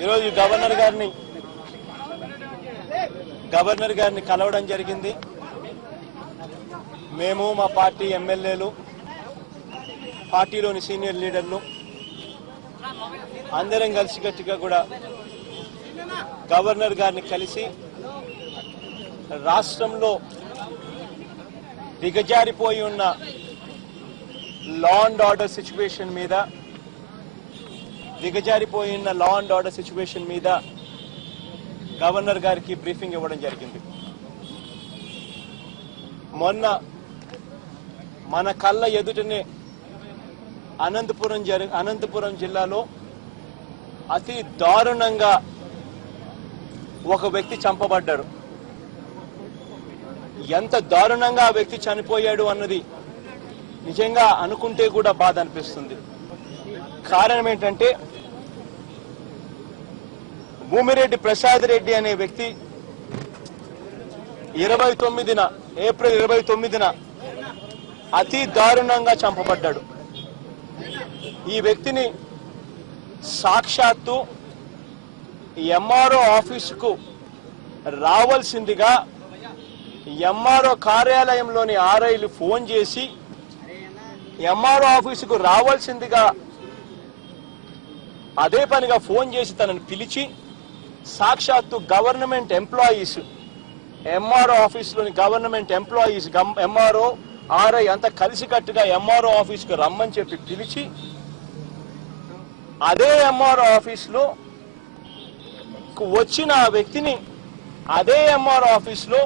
ఈరోజు గవర్నర్ గారిని కలవడం జరిగింది. మేము మా పార్టీ ఎమ్మెల్యేలు, పార్టీలోని సీనియర్ లీడర్లు అందరం కలిసికట్టుగా కూడా గవర్నర్ గారిని కలిసి రాష్ట్రంలో దిగజారిపోయి ఉన్న లా అండ్ ఆర్డర్ సిచ్యువేషన్ మీద గవర్నర్ గారికి బ్రీఫింగ్ ఇవ్వడం జరిగింది. మొన్న మన కళ్ళ ఎదుటనే అనంతపురం జిల్లాలో అతి దారుణంగా ఒక వ్యక్తి చంపబడ్డాడు. ఎంత దారుణంగా ఆ వ్యక్తి చనిపోయాడు అన్నది నిజంగా అనుకుంటే కూడా బాధ అనిపిస్తుంది. కారణం ఏంటంటే భూమిరెడ్డి ప్రసాద్ రెడ్డి అనే వ్యక్తి ఏప్రిల్ 29న అతి దారుణంగా చంపబడ్డాడు. ఈ వ్యక్తిని సాక్షాత్తు ఎంఆర్ఓ ఆఫీసుకు రావాల్సిందిగా ఎంఆర్ఓ కార్యాలయంలోని ఆర్ఐలు ఫోన్ చేసి ఎంఆర్ఓ ఆఫీసుకు రావాల్సిందిగా అదే పనిగా ఫోన్ చేసి తనను పిలిచి సాక్షాత్తు గవర్నమెంట్ ఎంప్లాయీస్, ఎంఆర్ఓ ఆఫీసులోని గవర్నమెంట్ ఎంప్లాయీస్, ఎంఆర్ఓ ఆర్ఐ అంతా కలిసికట్టుగా ఎంఆర్ఓ ఆఫీసుకు రమ్మని చెప్పి పిలిచి అదే ఎంఆర్ఓ ఆఫీసులో వచ్చిన ఆ వ్యక్తిని అదే ఎంఆర్ఓ ఆఫీసులో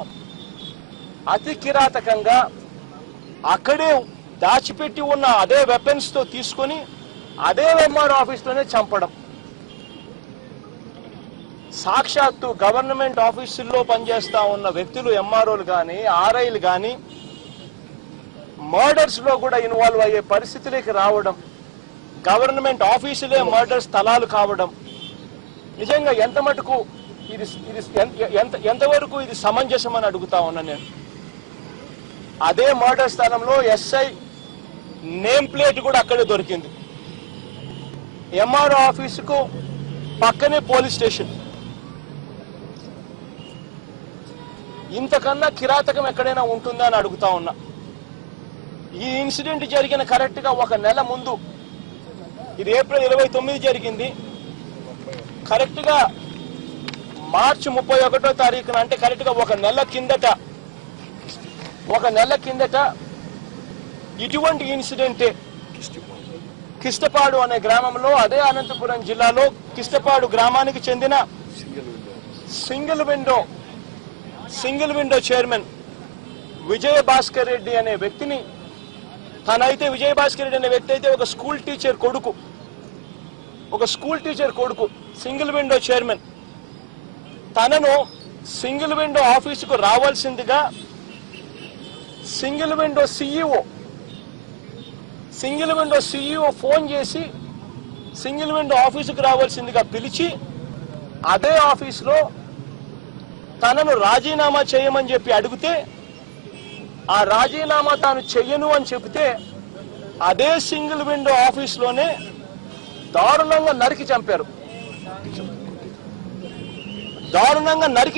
అతి కిరాతకంగా అక్కడే దాచిపెట్టి ఉన్న అదే వెపన్స్ తో తీసుకొని అదే ఎంఆర్ఓ ఆఫీసులోనే చంపడం. సాక్షాత్తు గవర్నమెంట్ ఆఫీసుల్లో పనిచేస్తా ఉన్న వ్యక్తులు, ఎంఆర్ఓలు కానీ ఆర్ఐలు కానీ మర్డర్స్ లో కూడా ఇన్వాల్వ్ అయ్యే పరిస్థితులకి రావడం, గవర్నమెంట్ ఆఫీసులే మర్డర్ స్థలాలు కావడం నిజంగా ఎంత మటుకు ఎంతవరకు ఇది సమంజసం అని అడుగుతా ఉన్నా నేను. అదే మర్డర్ స్థలంలో ఎస్ఐ నేమ్ ప్లేట్ కూడా అక్కడే దొరికింది. ఎంఆర్ఓ ఆఫీసుకు పక్కనే పోలీస్ స్టేషన్. ఇంతకన్నా కిరాతకం ఎక్కడైనా ఉంటుందా అని అడుగుతా ఉన్నా. ఈ ఇన్సిడెంట్ జరిగిన కరెక్ట్ గా ఒక నెల ముందు, ఇది ఏప్రిల్ 29 జరిగింది. కరెక్ట్ గా మార్చి 31వ తారీఖున, అంటే కరెక్ట్ గా ఒక నెల కిందట ఇటువంటి ఇన్సిడెంటే కిష్టపాడు అనే గ్రామంలో, అదే అనంతపురం జిల్లాలో కిష్టపాడు గ్రామానికి చెందిన single window chairman Vijayabhaskar Reddy అనే వ్యక్తిని, విజయభాస్కర్ రెడ్డి అనే వ్యక్తి అయితే ఒక స్కూల్ టీచర్ కొడుకు, సింగిల్ విండో చైర్మన్. తనను సింగిల్ విండో ఆఫీసుకు రావాల్సిందిగా సింగిల్ విండో సిఇఓ ఫోన్ చేసి సింగిల్ విండో ఆఫీసుకు రావాల్సిందిగా పిలిచి అదే ఆఫీసులో తనను రాజీనామా చేయమని చెప్పి అడిగితే, ఆ రాజీనామా తాను చెయ్యను అని చెబితే అదే సింగిల్ విండో ఆఫీసులోనే దారుణంగా నరికి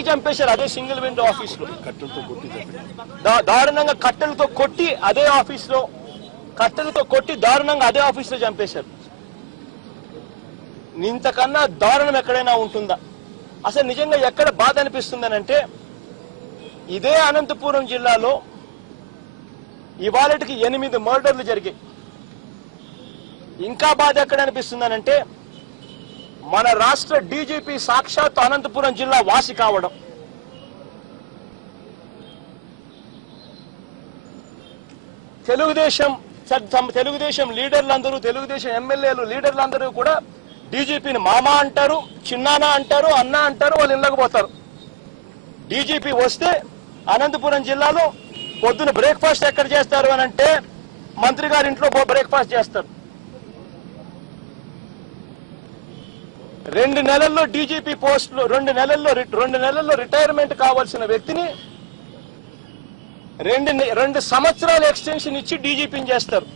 చంపేశారు. అదే సింగిల్ విండో ఆఫీసులో దారుణంగా కట్టెలతో కొట్టి దారుణంగా అదే ఆఫీసులో చంపేశారు. ఇంతకన్నా దారుణం ఎక్కడైనా ఉంటుందా? అసలు నిజంగా ఎక్కడ బాధ అనిపిస్తుందనంటే, ఇదే అనంతపురం జిల్లాలో ఇవాళకి 8 మర్డర్లు జరిగాయి. ఇంకా బాధ ఎక్కడ అనిపిస్తుందనంటే, మన రాష్ట్ర డీజీపీ సాక్షాత్ అనంతపురం జిల్లా వాసి కావడం. తెలుగుదేశం లీడర్లందరూ, తెలుగుదేశం ఎమ్మెల్యేలు లీడర్లందరూ కూడా డీజీపీని మామ అంటారు, చిన్నానా అంటారు, అన్న అంటారు, వాళ్ళు ఇళ్ళకి పోతారు. డీజీపీ వస్తే అనంతపురం జిల్లాలో పొద్దున బ్రేక్ఫాస్ట్ ఎక్కడ చేస్తారు అని అంటే మంత్రి గారి ఇంట్లో బ్రేక్ఫాస్ట్ చేస్తారు. 2 నెలల్లో డీజీపీ పోస్టులు, 2 నెలల్లో రిటైర్మెంట్ కావాల్సిన వ్యక్తిని 2 సంవత్సరాల ఎక్స్టెన్షన్ ఇచ్చి డీజీపీని చేస్తారు.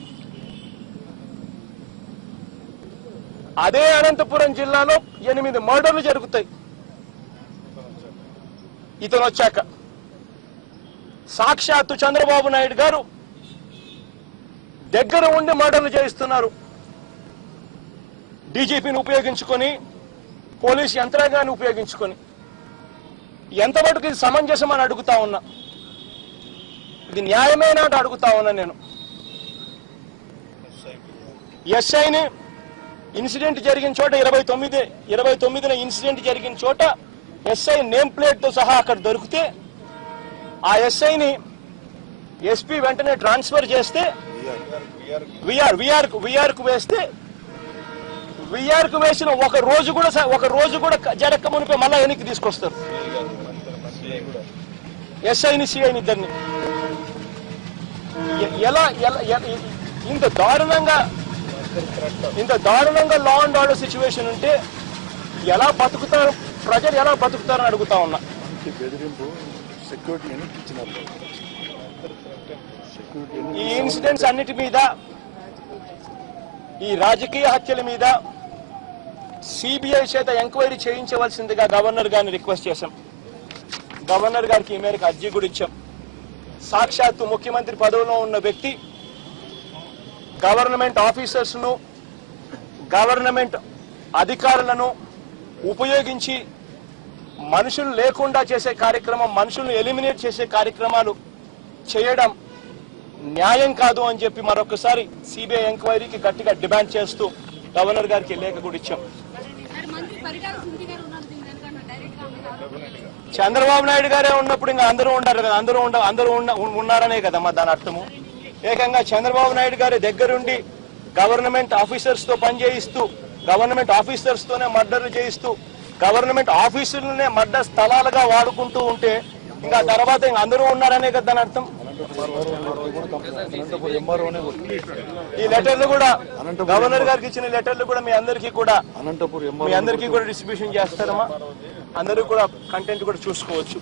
అదే అనంతపురం జిల్లాలో 8 మర్డర్లు జరుగుతాయి ఇతను వచ్చాక. సాక్షాత్తు చంద్రబాబు నాయుడు గారు దగ్గర ఉండి మర్డర్లు చేయిస్తున్నారు. డీజీపీని ఉపయోగించుకొని, పోలీస్ యంత్రాంగాన్ని ఉపయోగించుకొని. ఎంతవరకు ఇది సమంజసం అని అడుగుతా ఉన్నా, ఇది న్యాయమేనా అని అడుగుతా ఉన్నా నేను. ఎస్ఐని ఇన్సిడెంట్ జరిగిన చోట 29న ఇన్సిడెంట్ జరిగిన చోట ఎస్ఐ నేమ్ ప్లేట్ తో సహా అక్కడ దొరికితే ఆ ఎస్ఐని ఎస్పీ వెంటనే ట్రాన్స్ఫర్ చేస్తే విఆర్కు వేస్తే విఆర్కు వేసిన ఒక రోజు కూడా జరక్క మునిపే మళ్ళా వెనక్కి తీసుకొస్తారు ఎస్ఐని సిఐని ఇద్దరిని. ఎలా ఇంత దారుణంగా లా అండ్ ఆర్డర్ సిచ్యువేషన్ ఉంటే ఎలా బతుకుతారు ప్రజలు, ఎలా బతుకుతారని అడుగుతా ఉన్నా. ఈ ఇన్సిడెంట్స్ అన్నిటి మీద, ఈ రాజకీయ హత్యల మీద సిబిఐ చేత ఎంక్వైరీ చేయించవలసిందిగా గవర్నర్ గారిని రిక్వెస్ట్ చేశాం. గవర్నర్ గారికి ఈ మేరకు అర్జీ కూడా ఇచ్చాం. సాక్షాత్తు ముఖ్యమంత్రి పదవిలో ఉన్న వ్యక్తి గవర్నమెంట్ ఆఫీసర్స్ ను, గవర్నమెంట్ అధికారులను ఉపయోగించి మనుషులు లేకుండా చేసే కార్యక్రమం, మనుషులను ఎలిమినేట్ చేసే కార్యక్రమాలు చేయడం న్యాయం కాదు అని చెప్పి మరొకసారి సిబిఐ ఎంక్వైరీకి గట్టిగా డిమాండ్ చేస్తూ గవర్నర్ గారికి లేఖ కూడా ఇచ్చాం. చంద్రబాబు నాయుడు గారే ఉన్నప్పుడు ఇంకా అందరూ ఉండారు కదా, అందరూ ఉన్నారనే కదమ్మా దాని అర్థము. ఏకంగా చంద్రబాబు నాయుడు గారి దగ్గరుండి గవర్నమెంట్ ఆఫీసర్స్ తో పనిచేయిస్తూ, గవర్నమెంట్ ఆఫీసర్స్ తోనే మర్డర్లు చేయిస్తూ, గవర్నమెంట్ ఆఫీసులనే మర్డర్ స్థలాలుగా వాడుకుంటూ ఉంటే ఇంకా తర్వాత ఇంకా అందరూ ఉన్నారనే కదా దాని అర్థం. ఈ లెటర్లు కూడా గవర్నర్ గారికి ఇచ్చిన లెటర్లు కూడా మీ అందరికీ కూడా డిస్ట్రిబ్యూషన్ చేస్తారమ్మా. అందరూ కూడా కంటెంట్ కూడా చూసుకోవచ్చు.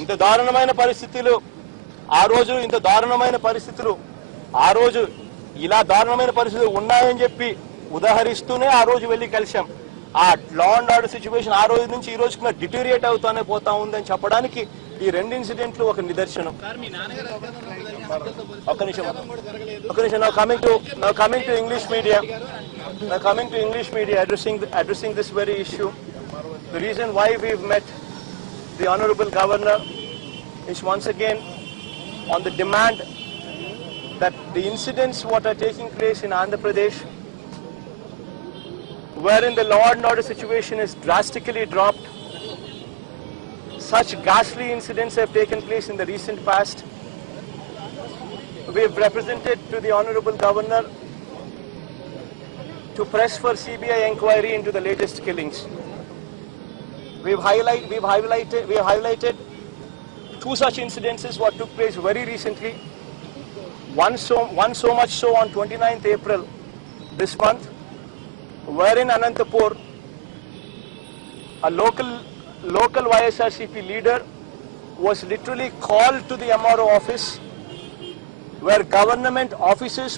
ఇంత దారుణమైన పరిస్థితులు ఆ రోజు ఇలా దారుణమైన పరిస్థితులు ఉన్నాయని చెప్పి ఉదాహరిస్తూనే ఆ రోజు వెళ్ళి కలిశాం. ఆ లా అండ్ ఆర్డర్ సిచ్యువేషన్ ఆ రోజు నుంచి ఈ రోజుకి డిటోరియేట్ అవుతానే పోతా ఉందని చెప్పడానికి ఈ 2 ఇన్సిడెంట్లు ఒక నిదర్శనం. ఒక నిమిషం. Now coming to English media, addressing this very issue. The reason why we've met the Honorable Governor is once again on the demand that the incidents what are taking place in Andhra Pradesh, wherein the law and order situation is drastically dropped, such ghastly incidents have taken place in the recent past. We have represented to the Honorable Governor to press for CBI inquiry into the latest killings. We have highlighted 2 such incidences what took place very recently. One so much so on 29th April this month, wherein Anantapur, a local YSRCP leader was literally called to the MRO office, where government offices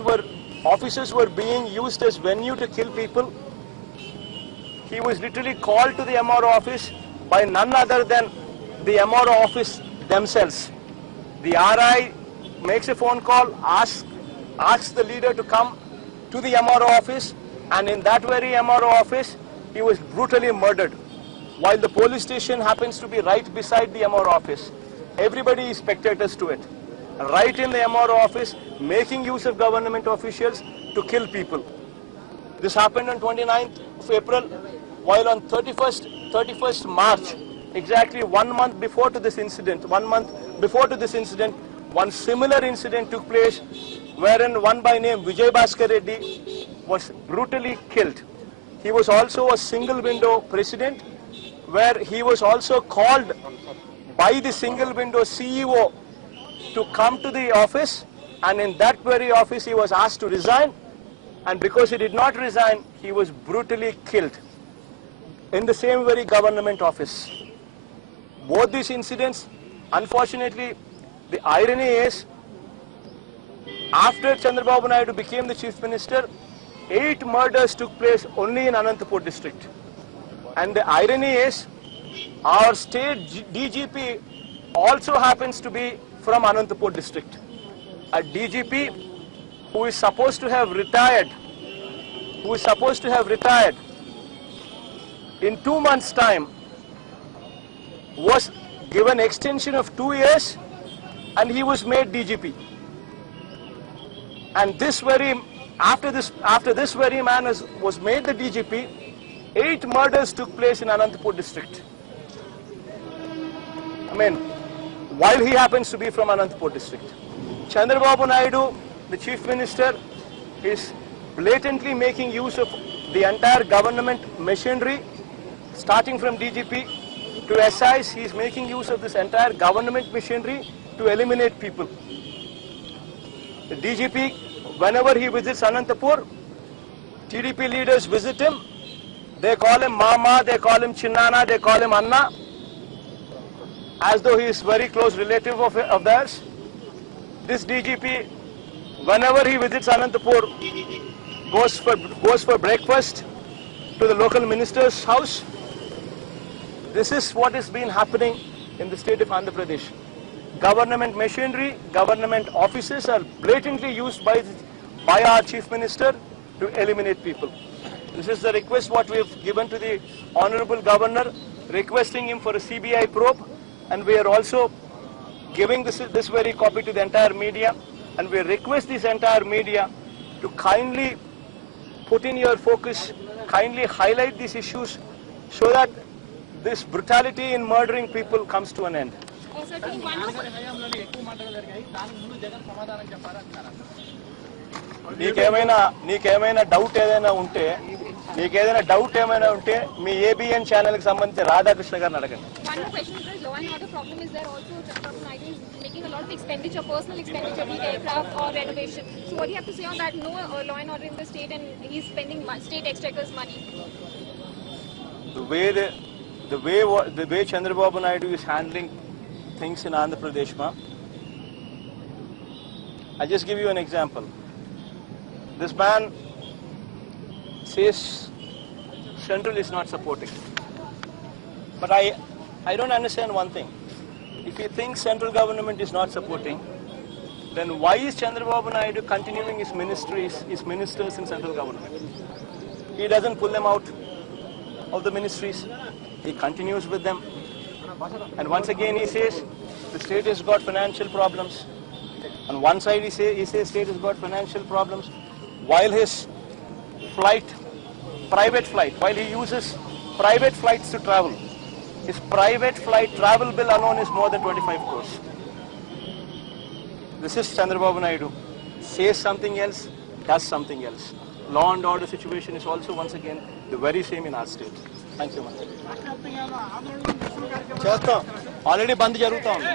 were being used as venue to kill people. He was literally called to the MRO office by none other than the MRO office themselves. The RI makes a phone call, asks the leader to come to the MRO office, and in that very MRO office, he was brutally murdered. While the police station happens to be right beside the MRO office, everybody is spectators to it. Right in the MRO office, making use of government officials to kill people. This happened on 29th of April, while on 31st March, exactly 1 month before to this incident, one similar incident took place, wherein one by name Vijay Bhaskar Reddy was brutally killed. He was also a single window president, where he was also called by the single window CEO to come to the office, and in that very office he was asked to resign, and because he did not resign, he was brutally killed in the same very government office. Both these incidents, unfortunately, the irony is After Chandrababu Naidu became the chief minister, 8 murders took place only in Anantapur district. And the irony is, our state DGP also happens to be from Anantapur district. A DGP who is supposed to have retired, in 2 months' time, was given extension of 2 years, and he was made DGP. And after this very man was made the DGP, 8 murders took place in Anantapur district. I mean, while he happens to be from Anantapur district. Chandrababu Naidu, the chief minister, is blatantly making use of the entire government machinery, starting from DGP to SIs. He is making use of this entire government machinery to eliminate people. The DGP, whenever he visits Anantapur, TDP leaders visit him. They call him Mama, they call him Chinnana, they call him Anna, as though he is very close relative of theirs. This DGP, whenever he visits Anantapur, goes for breakfast to the local minister's house. This is what has been happening in the state of Andhra Pradesh. Government machinery, government offices are blatantly used by our chief minister to eliminate people. This is the request what we have given to the Honorable Governor, requesting him for a CBI probe, and we are also giving this very copy to the entire media, and we request this entire media to kindly put in your focus, kindly highlight these issues so that this brutality in murdering people comes to an end. నీకేమైనా doubt ఏదైనా ఉంటే మీ ABN channel కి సంబంధించి రాధాకృష్ణ గారిని అడగండి. Making a lot of expenditure, personal expenditure, be it aircraft or renovation. So what do you have to say on that? No law and order in the state, and he's spending state exchequer's money. The way Chandrababu Naidu is handling things in Andhra Pradesh, I'll just give you an example. This man says Central is not supporting. But I don't understand one thing. If he thinks central government is not supporting, then why is Chandrababu Naidu continuing his ministers in central government? He doesn't pull them out of the ministries. He continues with them. And once again he says the state has got financial problems. On one side he says state has got financial problems, while his private flight, while he uses private flights to travel, his private flight travel bill alone is more than 25 crores. This is Chandrababu Naidu. Says something else, does something else. Law and order situation is also once again the very same in our state. Thank you, Mantri. చేస్తాం. Already బంద్ జరుగుతా ఉంది.